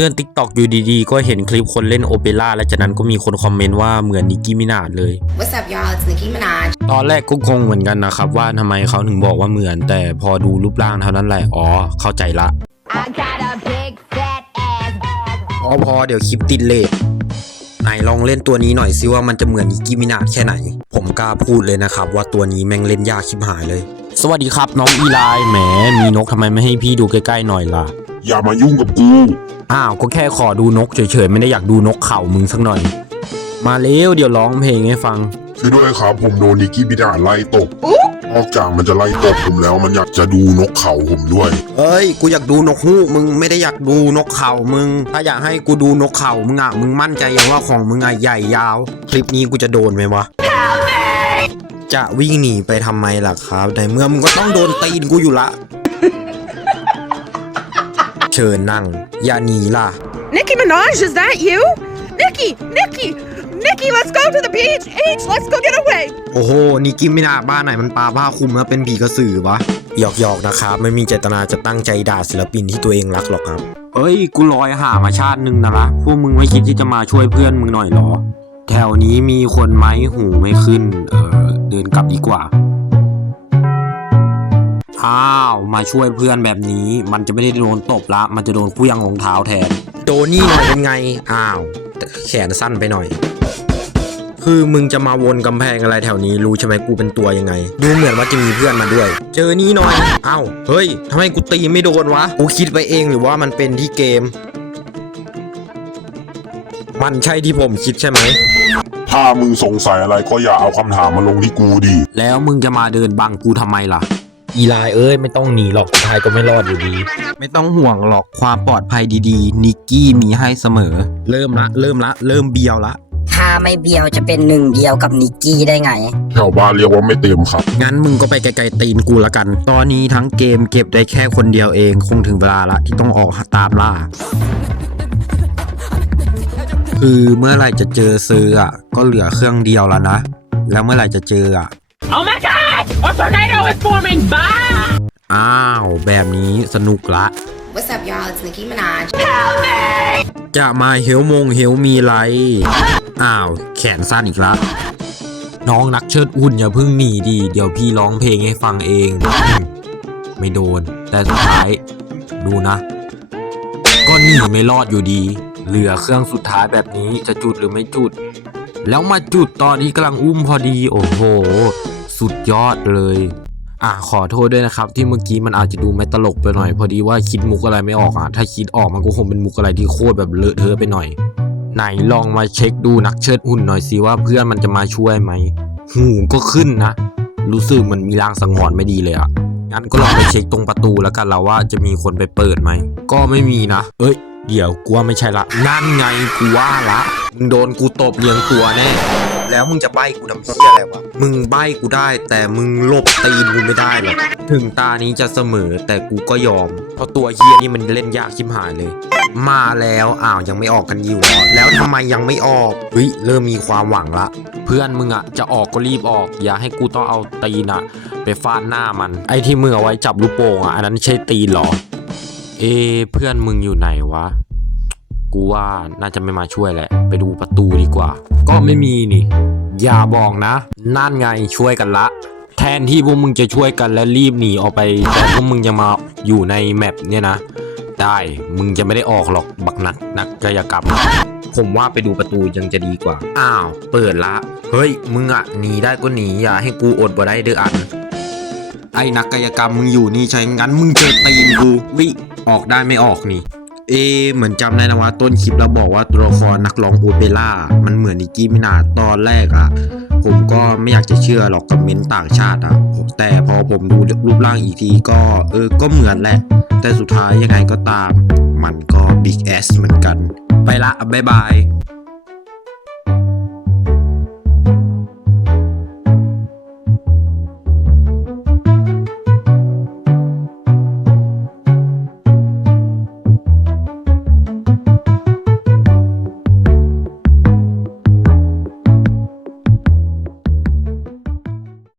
ลื่อนติ๊กตอกอยู่ดีๆ ก็เห็นคลิปคนเล่นโอเปร่าและจากนั้นก็มีคนคอมเมนต์ว่าเหมือนนิกกี้มินาดเลย What's up, y'all? It's Nicki Minaj. ตอนแรกก็งงเหมือนกันนะครับ ว่าทำไมเขาถึงบอกว่าเหมือน แต่พอดูรูปร่างเท่านั้นแหละอ๋อเข้าใจละ I got a big fat ass. พอพอเดี๋ยวคลิปติดเลทไหนลองเล่นตัวนี้หน่อยซิว่ามันจะเหมือนนิกกี้มินาดแค่ไหน ผมกล้าพูดเลยนะครับ ว่าตัวนี้แม่งเล่นยากชิบหายเลย สวัสดีครับน้องอีไลแหมมีนกทำไมไม่ให้พี่ดูใกล้ๆหน่อยล่ะ อย่ามายุ่งกับกู อ้าวก็แค่ขอดูนกเฉยๆ ไม่ได้อยากดูนกเขามึงสักหน่อย มาเร็วเดี๋ยวร้องเพลงให้ฟัง ช่วยด้วยครับผมโดนนิกกี้บิดาไล่ตบนอกจากมันจะไล่ตบผมแล้วมันอยากจะดูนกเขาผมด้วย เอ้ย กูอยากดูนกฮูกมึงไม่ได้อยากดูนกเขามึง ถ้าอยากให้กูดูนกเขามึงอะมึงมั่นใจอย่างว่าของมึงอะใหญ่ยาว คลิปนี้กูจะโดนไหมวะจะวิ่งหนีไปทำไมล่ะครับในเมื่อมึงก็ต้องโดนตีนกูอยู่ละ เชิญนั่งอย่าหนีล่ะ Nicki Minaj, is that you? Nicki, Nicki, Nicki, let's go to the beach. H, let's go get away. โอ้โหนี่กิมไม่น่าบ้านไหนมันปลาผ้าคลุมแล้วเป็นผีกระสือวะหยอกหยอกๆนะครับไม่มีเจตนาจะตั้งใจด่าศิลปินที่ตัวเองรักหรอกครับเอ้ย กูลอยหามาชาติหนึ่งนะละพวกมึงไม่คิดที่จะมาช่วยเพื่อนมึงหน่อยเหรอ แถวนี้มีคนไหมหูไม่ขึ้น เออเดินกลับดีกว่า อ้าว มาช่วยเพื่อนแบบนี้ มันจะไม่ได้โดนตบละ มันจะโดนคู่ยังรองเท้าแทน โดนนี่หน่อยเป็นไง อ้าวแต่แขนสั้นไปหน่อย คือมึงจะมาวนกำแพงอะไรแถวนี้รู้ใช่ไหมกูเป็นตัวยังไง ดูเหมือนว่าจะมีเพื่อนมาด้วย เจอนี่หน่อยเอ้าเฮ้ยทำไมกูตีไม่โดนวะ กูคิดไปเองหรือว่ามันเป็นที่เกม มันใช่ที่ผมคิดใช่ไหมถ้ามึงสงสัยอะไรก็อย่าเอาคำถามมาลงที่กูดิ แล้วมึงจะมาเดินบังกูทำไมล่ะ อีลายเอ้ยไม่ต้องหนีหรอกสุดท้ายก็ไม่รอดอยู่ดี ไม่ต้องห่วงหรอกความปลอดภัยดีๆ นิกกี้มีให้เสมอ เริ่มละ เริ่มละ เริ่มเบียวละ ถ้าไม่เบียวจะเป็นหนึ่งเดียวกับนิกกี้ได้ไง แถวบ้านเรียกว่าไม่เต็มครับ งั้นมึงก็ไปไกลๆตีนกูละกัน ตอนนี้ทั้งเกมเก็บได้แค่คนเดียวเอง คงถึงเวลาละที่ต้องออกตามล่า คือเมื่อไหร่จะเจอซื้ออะก็เหลือเครื่องเดียวแล้วนะ แล้วเมื่อไหร่จะเจออะ Oh my god! A tornado is forming. Bye. อ้าว แบบนี้สนุกละ What's up, y'all? It's Nicki Minaj. จะมาเฮลมงเฮลมีไร อ้าว แขนสั้นอีกละน้องนักเชิดอุ่นอย่าเพึ่งหนีดิเดี๋ยวพี่ร้องเพลงให้ฟังเองอืมไม่โดน แต่สุดท้าย ดูนะ ก็หนีไม่รอดอยู่ดี เหลือเครื่องสุดท้ายแบบนี้จะจุดหรือไม่จุด แล้วมาจุดตอนนี้กำลังอุ้มพอดี โอ้โห สุดยอดเลย อะขอโทษด้วยนะครับ ที่เมื่อกี้มันอาจจะดูไม่ตลกไปหน่อย พอดีว่าคิดมุกอะไรไม่ออกอะถ้าคิดออกมันก็คงเป็นมุกอะไรที่โคตรแบบเลอะเทอะไปหน่อย ไหนลองมาเช็คดูนักเชิดหุ่นหน่อยสิว่าเพื่อนมันจะมาช่วยไหมหูก็ขึ้นนะ รู้สึกมันมีรางสังหรณ์ไม่ดีเลยอะงั้นก็ลองไปเช็คตรงประตูแล้วกันเราว่าจะมีคนไปเปิดไหมก็ไม่มีนะ เอ้ย เดี๋ยวกูว่าไม่ใช่ละ นั่นไงกูว่าละ มึงโดนกูตบเลี้ยงตัวแน่ แล้วมึงจะใบกูทำเพี้ยอะไรวะ มึงใบกูได้ แต่มึงลบตีนกูไม่ได้หรอก ถึงตานี้จะเสมอแต่กูก็ยอม เพราะตัวเฮียนี่มันเล่นยากชิมหายเลย มาแล้วอ้าวยังไม่ออกกันอยู่เหรอแล้วทำไมยังไม่ออกเฮ้ยเริ่มมีความหวังละ เพื่อนมึงอะจะออกก็รีบออก อย่าให้กูต้องเอาตีนอะไปฟาดหน้ามัน ไอ้ที่มึงเอาไว้จับลูกโป่งอะอันนั้นใช่ตีนเหรอ เอเพื่อนมึงอยู่ไหนวะ กูว่าน่าจะไม่มาช่วยแหละ ไปดูประตูดีกว่า ก็ไม่มีนี่ อย่าบอกนะ นั่นไงช่วยกันละ แทนที่พวกมึงจะช่วยกันและรีบหนีออกไปแต่พวกมึงจะมาอยู่ในแมปเนี่ยนะ ได้มึงจะไม่ได้ออกหรอกบักนักนักกายกรรม ผมว่าไปดูประตูยังจะดีกว่า อ้าว เปิดละ เฮ้ย มึงอะหนีได้ก็หนีอย่าให้กูอดบ่ได้เด้ออันไอ้นักกายกรรมมึงอยู่นี่ใช่งั้นมึงเจอตีนกูวิ ออกได้ไม่ออกนี่ เอ เหมือนจำได้นะว่าต้นคลิปเราบอกว่าตัวละครนักร้องโอเปร่ามันเหมือนนิกกี้มินาตอนแรกอะผมก็ไม่อยากจะเชื่อหรอกกับเมนต์ต่างชาติอะแต่พอผมดูรูปร่างอีกทีก็เออก็เหมือนแหละ แต่สุดท้ายยังไงก็ตาม มันก็บิ๊กแอสเหมือนกัน ไปละบ๊ายบาย